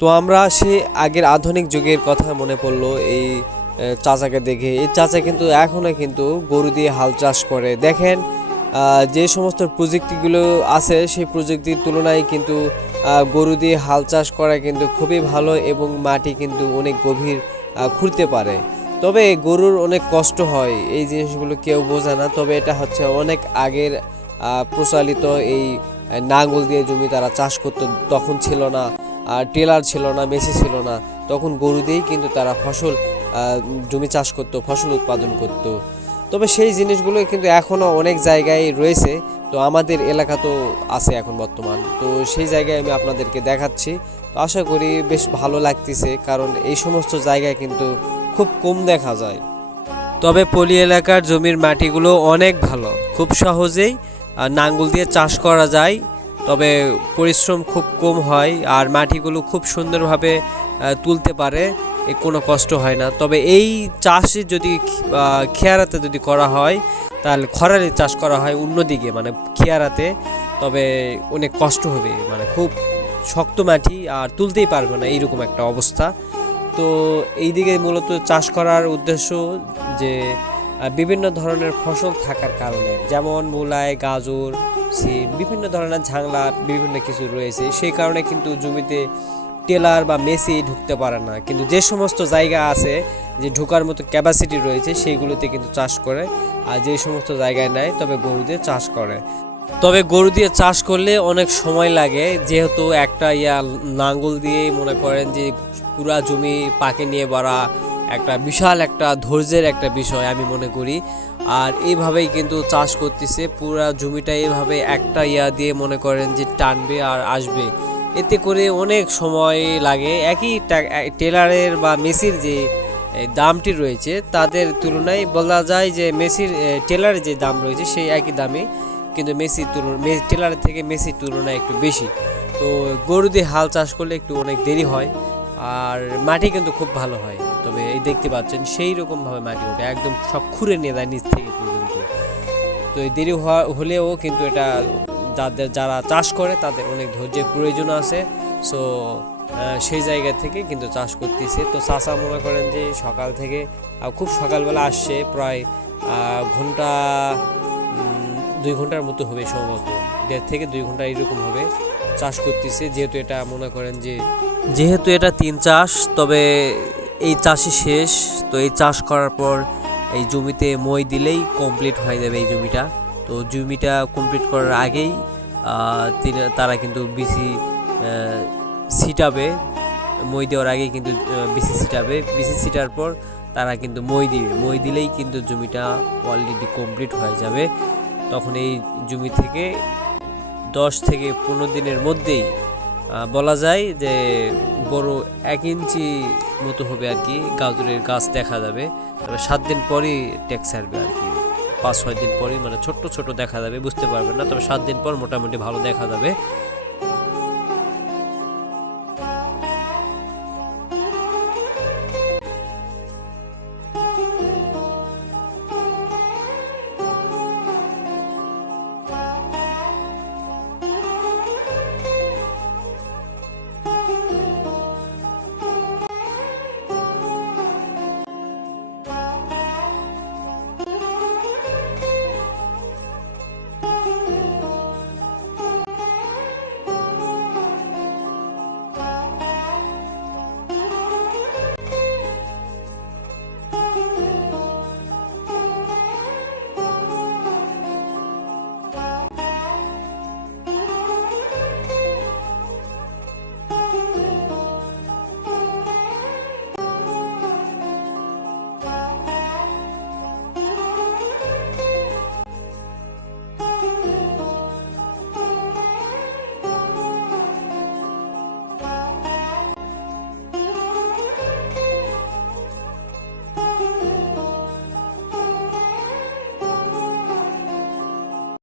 তো আমরা সে আগের আধুনিক যুগের কথা মনে পড়ল, এই চাচাকে দেখে। এই চাচা কিন্তু এখনও কিন্তু গরু দিয়ে হাল চাষ করে। দেখেন যে সমস্ত প্রযুক্তিগুলো আছে, সেই প্রযুক্তির তুলনায় কিন্তু গরু দিয়ে হাল চাষ করা কিন্তু খুবই ভালো এবং মাটি কিন্তু অনেক গভীর খুঁড়তে পারে। তবে গরুর অনেক কষ্ট হয়, এই জিনিসগুলো কেউ বোঝে না। তবে এটা হচ্ছে অনেক আগের প্রচলিত এই নাঙ্গল দিয়ে জমি তারা চাষ করতো, তখন ছিল না। আর টেলার ছিল না মেসি ছিল না। তখন গরু দিয়েই কিন্তু তারা ফসল জমি চাষ করতো, ফসল উৎপাদন করত। তবে সেই জিনিসগুলো কিন্তু এখনও অনেক জায়গায় রয়েছে। তো আমাদের এলাকা তো আছে এখন বর্তমান। তো সেই জায়গায় আমি আপনাদেরকে দেখাচ্ছি। তো আশা করি বেশ ভালো লাগতেছে, কারণ এই সমস্ত জায়গায় কিন্তু খুব কম দেখা যায়। তবে পলি এলাকার জমির মাটিগুলো অনেক ভালো। খুব সহজেই নাঙ্গল দিয়ে চাষ করা যায়। তবে পরিশ্রম খুব কম হয় আর মাটিগুলো খুব সুন্দরভাবে তুলতে পারে কোনো কষ্ট হয় না। তবে এই চাষে যদি খেয়ারাতে যদি করা হয়, তাহলে খরালি চাষ করা হয় অন্যদিকে মানে খেয়ারাতে। তবে অনেক কষ্ট হবে মানে খুব শক্ত মাটি আর তুলতেই পারবে না, এইরকম একটা অবস্থা। তো এই দিকে মূলত চাষ করার উদ্দেশ্য যে বিভিন্ন ধরনের ফসল থাকার কারণে, যেমন মূলায়, গাজর সিম বিভিন্ন ধরনের ঝাংলা বিভিন্ন কিছু রয়েছে। সেই কারণে কিন্তু জমিতে টেলার বা মেসি ঢুকতে পারে না। কিন্তু যে সমস্ত জায়গা আছে, যে ঢোকার মতো ক্যাপাসিটি রয়েছে, সেইগুলোতে কিন্তু চাষ করে। আর যে সমস্ত জায়গায় নেয়, তবে গরু দিয়ে চাষ করে। তবে গরু দিয়ে চাষ করলে অনেক সময় লাগে। যেহেতু একটা ইয়া নাঙ্গল দিয়ে মনে করেন যে, পুরা জমি পাকে নিয়ে বাড়া একটা বিশাল একটা ধৈর্যের একটা বিষয় আমি মনে করি। আর এইভাবেই কিন্তু চাষ করতেছে। পুরা জমিটা এইভাবে একটা ইয়া দিয়ে মনে করেন যে টানবে আর আসবে। এতে করে অনেক সময় লাগে। একই টেলারের বা মেসির যে দামটি রয়েছে, তাদের তুলনায় বলা যায় যে মেসির টেলারের যে দাম রয়েছে সেই একই দামে কিন্তু মেসির তুলনা টেলারের থেকে মেসির তুলনায় একটু বেশি। তো গরু দিয়ে হাল চাষ করলে একটু অনেক দেরি হয়। আর মাটি কিন্তু খুব ভালো হয়। তবে এই দেখতে পাচ্ছেন সেই রকমভাবে মাটি ওঠে। একদম সব খুঁড়ে নিয়ে যায় নিচ থেকে পর্যন্ত। তো এই দেরি হলেও কিন্তু এটা যাদের যারা চাষ করে, তাদের অনেক ধৈর্যের প্রয়োজন আছে। সো সেই জায়গা থেকে কিন্তু চাষ করতেছে। তো চাষা মনে করেন যে সকাল থেকে খুব সকালবেলা আসছে, প্রায় ঘণ্টা দুই ঘণ্টার মতো হবে সম্ভবত। দেড় থেকে দুই ঘণ্টা এরকম হবে চাষ করতেছে। যেহেতু এটা মনে করেন যে যেহেতু এটা তিন চাষ, তবে এই চাষই শেষ। তো এই চাষ করার পর এই জমিতে মই দিলেই কমপ্লিট হয়ে যাবে এই জমিটা। তো জমিটা কমপ্লিট করার আগেই তারা কিন্তু বিসি ছিটাবে। মই দেওয়ার আগে কিন্তু বিসি ছিটাবে। বিসি ছিটার পর তারা কিন্তু মই দিবে। মই দিলেই কিন্তু জমিটা অলরেডি কমপ্লিট হয়ে যাবে। তখন এই জমি থেকে দশ থেকে পনেরো দিনের মধ্যেই বলা যায় যে বড় এক ইঞ্চি মতো হবে আর কি, গাজরের গাছ দেখা যাবে। তবে সাত দিন পরই ট্যাক্স ছাড়বে আর কি। পাঁচ, ছয় দিন পরই মানে ছোট্ট ছোট দেখা যাবে, বুঝতে পারবেন না, তবে সাত দিন পর মোটামুটি ভালো দেখা যাবে।